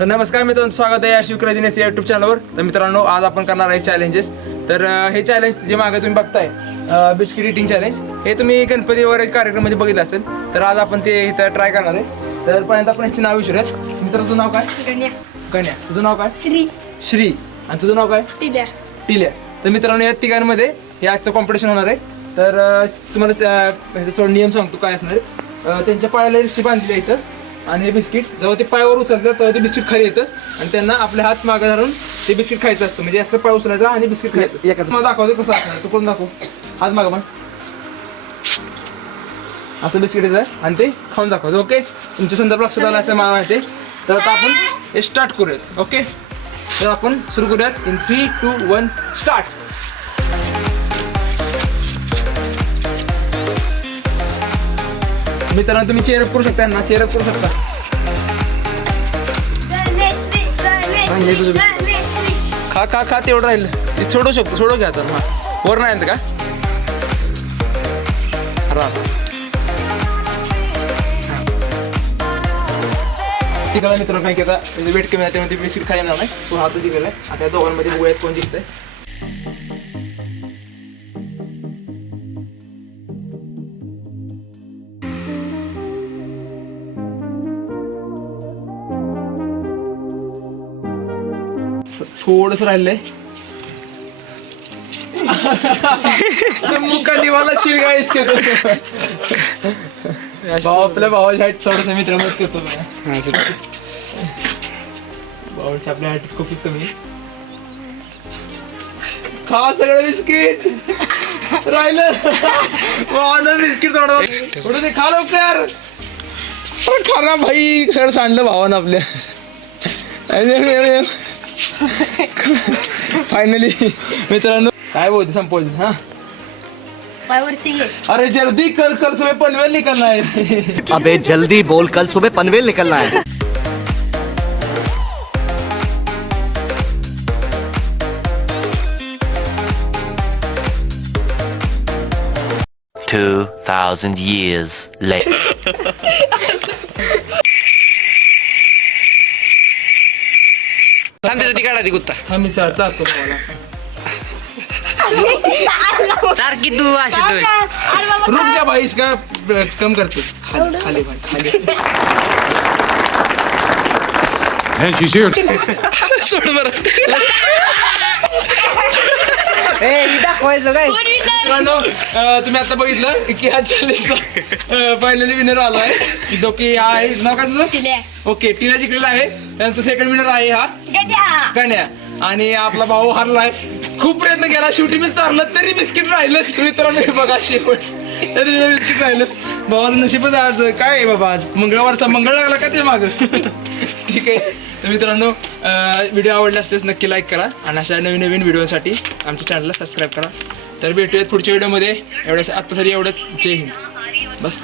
तर नमस्कार मित्रांनो, स्वागत आहे शिवराजनेस या यूट्यूब चॅनलवर. तर मित्रांनो, आज आपण करणार आहे चॅलेंजेस. तर हे चॅलेंज जे मागे तुम्ही बघताय बिस्किट इटिंग चॅलेंज, हे तुम्ही गणपती वगैरे कार्यक्रमामध्ये बघितलं असेल. तर आज आपण ते इथं ट्राय करणार आहे. तर पहिल्यांदा आपण याचे नाव विचारूयात. मित्रांनो, तुझं नाव काय? गण्या. तुझं नाव काय? श्री. आणि तुझं नाव काय? टिल्या. तर मित्रांनो, या तिघांमध्ये हे आजचं कॉम्पिटिशन होणार आहे. तर तुम्हाला ह्याचा थोडा नियम सांगतो काय असणार आहे. त्यांच्या पायाला रशी बांधली आहे इथं, आणि हे बिस्किट जेव्हा ते पायावर उचलतात तेव्हा ते बिस्किट खाली येतं, आणि त्यांना आपले हात मागे धरून ते बिस्किट खायचं असतं. म्हणजे असं पाय उचलायचं आणि बिस्किट खायचं. मला दाखवतो कसं असणार. तू कोण दाखव, हात मागं पण असं बिस्किट येतं आणि ते खाऊन दाखवतो. ओके, तुमच्या संदर्भ लक्षात आला असं मला माहिती आहे. तर आता आपण हे स्टार्ट करूयात. ओके, तर आपण सुरू करूयात. In 3, 2, 1 start. मित्रांनो, तुम्ही चेअर अप करू शकता ना, चेअर अप करू शकता. खा खा खा, तेवढं राहिलं ते सोडू शकतो. सोडू घ्या आता. हा, वर नाही का? ठीक आहे मित्रांनो, काय की आता वेट कमी त्यामध्ये बिस्किट खायला येणार नाही. तो हात जिंकलाय. आता या दोघांमध्ये बघूयात कोण जिंकतंय. थोडंच राहिलंय. मुकालीवाला शिरगा इसकेतो. भाऊ आपल्या भावाच्या हाईट थोडंसं मित्रांमध्ये करतो. भावाच्या आपल्या हाईट खूपच कमी. खा सगळं बिस्किट राहिलं. भावानं बिस्किट थोडं ते खा लवकर. खा ना भाई, सगळं सांडलं भावानं आपल्या. फायनली मित्रांनो, काय बोलते संपवते. हा, अरे जल्दी कल सुबह पनवेल निकलना है. अबे जल्दी बोल, कल सुबह पनवेल निकलना है. $2,000 years later. ती काढा ती कुत्ता. हा, मी चालतो भावाला. चार की तू अशी तू रुक जा भाई, इसका कम करते. खाली भाई, खाली. सोड बरं. तुम्ही आता बघितलं की हा चॅलेंजचा फायनली विनर आला आहे. जो की हा आहे, नाव काय तुझं? ओके, टीना जिंकलेला आहे. त्यानंतर सेकंड विनर आहे हा गण्या. आणि आपला भाऊ हारलाय. खूप प्रयत्न केला, शेवटी मी चारलं तरी बिस्किट राहिलंच. मित्रांनो बघा, शेवट तरी बिस्किट राहिलं. भावाचं नशीबच आज काय आहे बाबा, आज मंगळवारचा मंगळ लागला का ते मागं. ठीक आहे. तर मित्रांनो, व्हिडिओ आवडले असल्यास नक्की लाईक करा, आणि अशा नवीन नवीन व्हिडिओसाठी आमच्या चॅनलला सबस्क्राईब करा. तर भेटूयात पुढच्या व्हिडिओमध्ये. आत्तासाठी एवढंच. जय हिंद. बस.